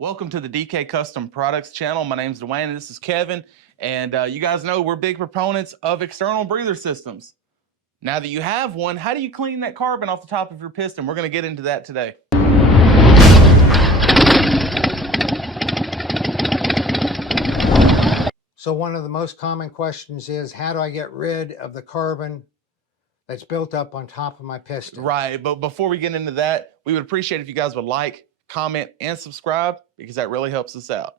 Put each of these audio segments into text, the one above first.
Welcome to the DK Custom Products channel. My name's Dwayne and this is Kevin. And you guys know we're big proponents of external breather systems. Now that you have one, how do you clean that carbon off the top of your piston? We're going to get into that today. So one of the most common questions is, how do I get rid of the carbon that's built up on top of my piston? Right, but before we get into that, we would appreciate if you guys would like, comment, and subscribe because that really helps us out.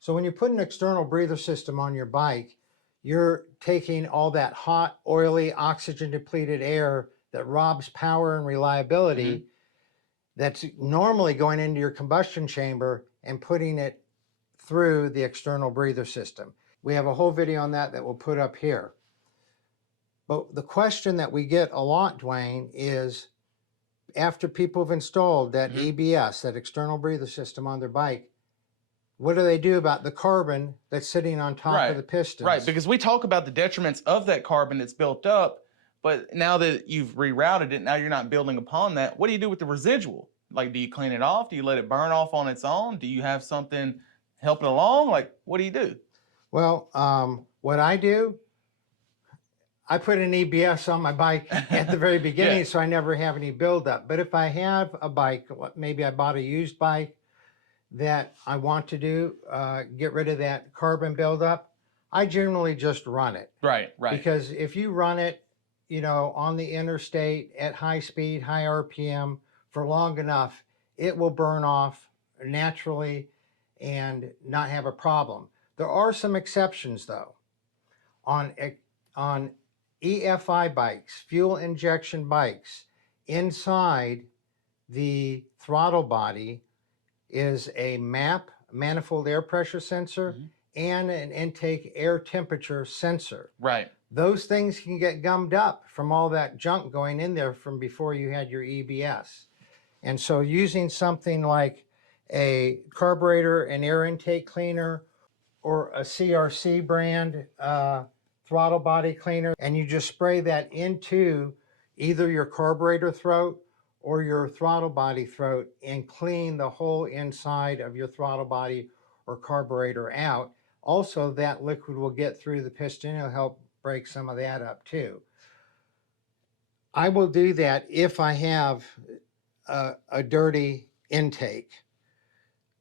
So when you put an external breather system on your bike, you're taking all that hot, oily, oxygen-depleted air that robs power and reliability that's normally going into your combustion chamber and putting it through the external breather system. We have a whole video on that we'll put up here. But the question that we get a lot, Dwayne, is after people have installed that EBS, that external breather system on their bike, what do they do about the carbon that's sitting on top of the pistons? Right, because we talk about the detriments of that carbon that's built up, but now that you've rerouted it, now you're not building upon that. What do you do with the residual? Like, do you clean it off? Do you let it burn off on its own? Do you have something helping along? Like, what do you do? Well, what I do, I put an EBS on my bike at the very beginning so I never have any buildup. But if I have a bike, maybe I bought a used bike that I want to do, get rid of that carbon buildup, I generally just run it. Right. Because if you run it, you know, on the interstate at high speed, high RPM for long enough, it will burn off naturally and not have a problem. There are some exceptions though. On EFI bikes, fuel injection bikes, inside the throttle body is a MAP, manifold air pressure sensor, and an intake air temperature sensor. Right. Those things can get gummed up from all that junk going in there from before you had your EBS. And so using something like a carburetor and air intake cleaner or a CRC brand throttle body cleaner, and you just spray that into either your carburetor throat or your throttle body throat and clean the whole inside of your throttle body or carburetor out. Also, that liquid will get through the piston. It'll help break some of that up too. I will do that if I have a dirty intake.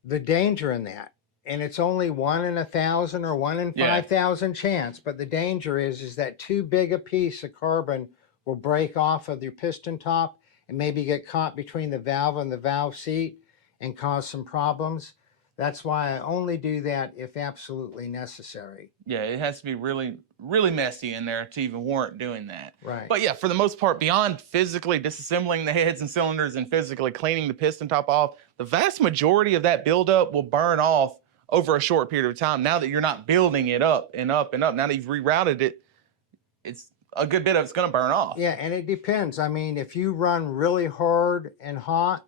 The danger in that, and it's only 1 in 1,000 or 1 in 5,000 chance, but the danger is that too big a piece of carbon will break off of your piston top and maybe get caught between the valve and the valve seat and cause some problems. That's why I only do that if absolutely necessary. Yeah, it has to be really, really messy in there to even warrant doing that. Right. But yeah, for the most part, beyond physically disassembling the heads and cylinders and physically cleaning the piston top off, the vast majority of that buildup will burn off over a short period of time. Now that you're not building it up and up and up, now that you've rerouted it, it's a good bit of it's going to burn off. Yeah, and it depends. I mean, if you run really hard and hot,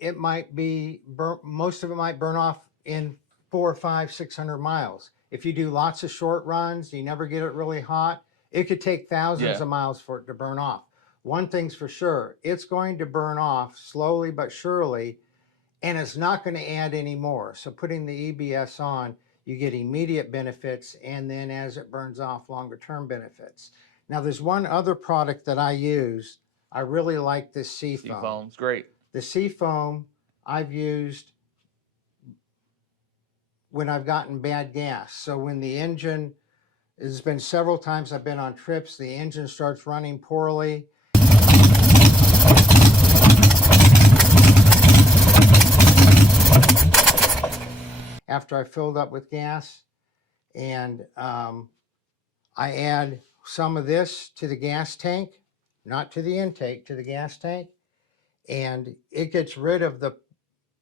it might be, most of it might burn off in 400, 500, 600 miles. If you do lots of short runs, you never get it really hot, it could take thousands of miles for it to burn off. One thing's for sure, it's going to burn off slowly but surely, and it's not going to add any more. So putting the EBS on, you get immediate benefits, and then as it burns off, longer term benefits. Now there's one other product that I use. I really like this Seafoam. Seafoam's great. The Seafoam I've used when I've gotten bad gas. So when the engine, there's been several times I've been on trips, the engine starts running poorly. After I filled up with gas, and I add some of this to the gas tank, not to the intake, to the gas tank, and it gets rid of the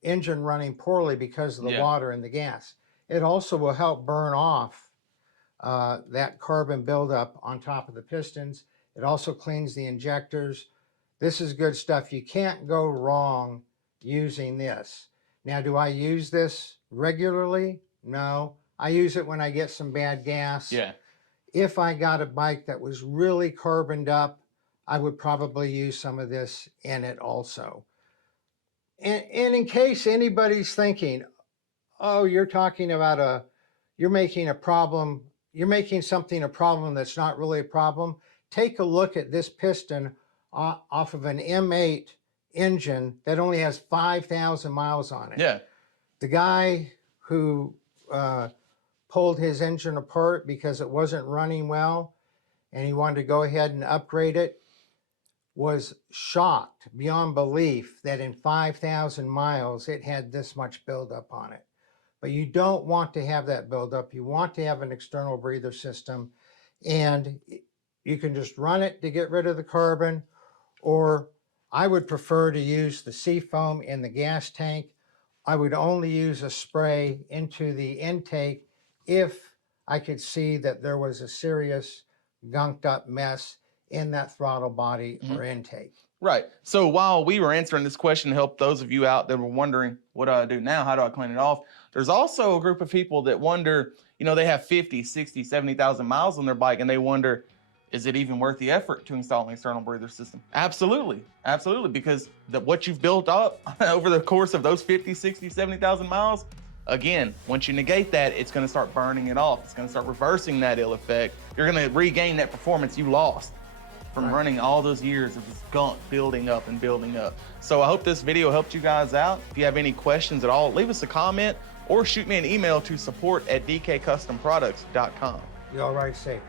engine running poorly because of the water and the gas. It also will help burn off that carbon buildup on top of the pistons. It also cleans the injectors. This is good stuff. You can't go wrong using this. Now, do I use this regularly? No. I use it when I get some bad gas. Yeah. If I got a bike that was really carboned up, I would probably use some of this in it also. And in case anybody's thinking, oh, you're talking about you're making something a problem that's not really a problem. Take a look at this piston off of an M8 engine that only has 5,000 miles on it. Yeah. The guy who pulled his engine apart because it wasn't running well and he wanted to go ahead and upgrade it was shocked beyond belief that in 5,000 miles it had this much buildup on it. But you don't want to have that buildup. You want to have an external breather system, and you can just run it to get rid of the carbon, or I would prefer to use the seafoam in the gas tank. I would only use a spray into the intake if I could see that there was a serious gunked up mess in that throttle body or intake. Right. So while we were answering this question to help those of you out that were wondering, what do I do now? How do I clean it off? There's also a group of people that wonder, you know, they have 50, 60, 70,000 miles on their bike and they wonder, is it even worth the effort to install an external breather system? Absolutely. Absolutely. Because what you've built up over the course of those 50, 60, 70,000 miles, again, once you negate that, it's going to start burning it off. It's going to start reversing that ill effect. You're going to regain that performance you lost from running all those years of this gunk building up and building up. So I hope this video helped you guys out. If you have any questions at all, leave us a comment or shoot me an email to support@dkcustomproducts.com. You all right, Seiko?